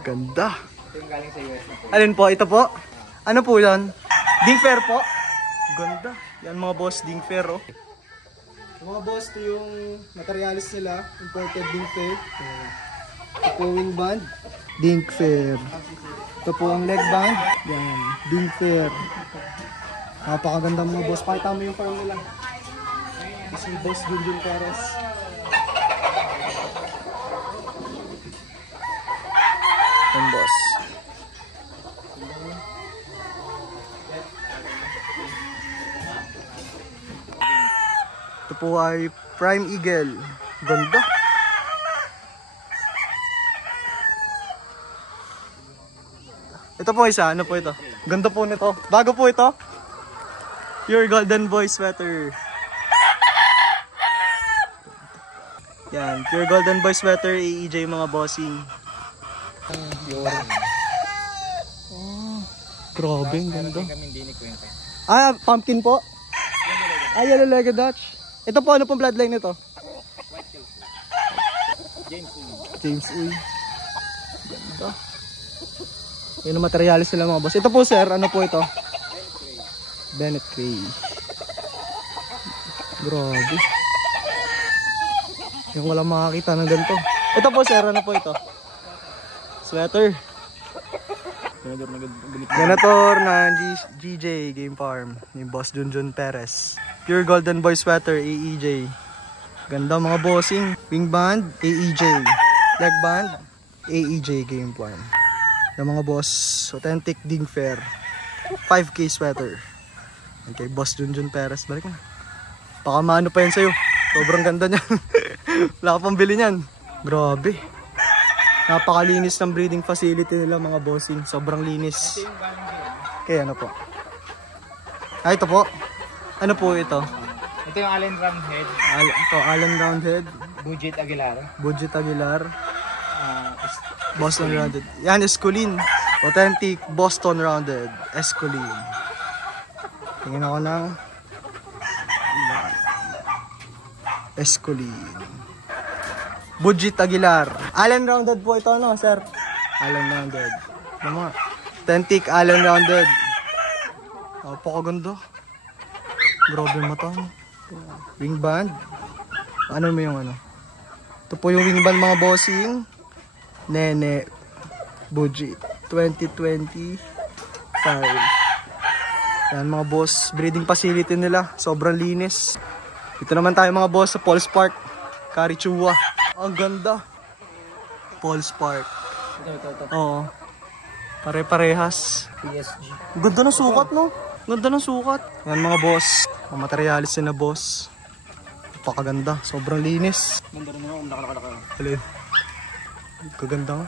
Ganda. Ito yung galing sa US na po. Alin po? Ito po? Ano po yan? Dingfair po? Ganda. Yan mga boss, Dingfair oh. Mga boss, ito yung materialis nila. Imported Dingfair. Ito po wing band. Dingfair. Ito po ang leg band. Yan. Dingfair. Napakaganda mga boss. Pakita mo yung farm nila. Ito si Boss Junjun Perez. Yan boss. Ito po ay Prime Eagle. Ganda. Ito po isa. Ano po ito? Ganda po nito. Bago po ito. Pure Golden Boy sweater. Yan. Pure Golden Boy sweater. AEJ mga bossing. Oh, grabe. Ganda. Ah, pumpkin po? Ah, Yellow Legged Dutch. Ito po, ano pong bloodline nito? James Uy. Ganda. Yun ang materialis nila mga boss. Ito po sir, ano po ito? Bennett Cray. Grabe. Yung walang makakita ng ganito. Ito po sir, ano po ito? Sweater. Senator ng GJ Game Farm ni Boss Junjun Perez. Pure Golden Boy sweater AEJ. Ganda mga bossing. Wing band AEJ. Leg band AEJ Game Farm. Yung mga boss, authentic Dingfair. 5K sweater. Okay, Boss Junjun Perez. Balik na. Baka maano pa yan sa'yo. Sobrang ganda niyan. Wala ka pang bili niyan. Grabe. Napakalinis ng breeding facility nila mga bossing. Sobrang linis. Kaya ano po? Ah, ito po. Ano po ito? Ito yung Allen Roundhead. Ito, Allen Roundhead. Budget Aguilar. Budget Aguilar. Boston Rounded. Yan, Esculin. Authentic Boston Rounded. Esculin. Tingnan ako ng Esculin. Budget Aguilar. Allen Rounded po ito, no, sir? Allen Rounded. Ano mga? Authentic Allen Rounded. Napakaganda. Grabe mata. Wing band. Ano mo yung ano? Ito po yung wing band mga bossing. Nene. Budget. 2025. Yan mga boss. Breeding facility nila. Sobrang linis. Ito naman tayo mga boss sa Paul's Park. Carichua. Ang ganda. Paul's Park. Ito. Oo. Pare-parehas. PSG. Ganda ng sukat, no? Ganda ng sukat. Yan mga boss. Ang materialis na boss. Napakaganda. Sobrang linis. Ganda rin naman. Nakalaka. Alin? Kaganda nga.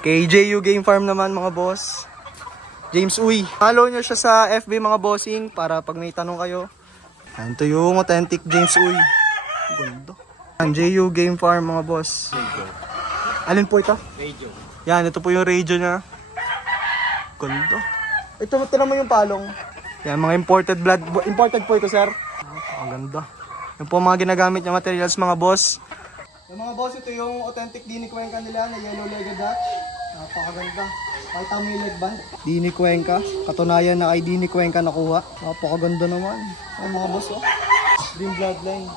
KJU Game Farm naman mga boss. James Uy. Follow nyo siya sa FB mga bossing para pag may tanong kayo. Ito yung authentic James Uy. Ganda. JU Game Farm mga boss. Alin po ito? Radio. Yan, ito po yung radio niya. Ganda. Ito naman yung palong. Yan, mga imported blood. Imported po ito, sir. Ang ganda. Yan po mga ginagamit niya materials mga boss. Yung mga boss, ito yung authentic Dini Cuenca nila na Yellow Legged Dutch. Napakaganda. Pakita mo yung leg band. Dini Cuenca. Katunayan na kay Dini Cuenca nakuha. Napakaganda naman. Ang mga boss, oh. Dream bloodline.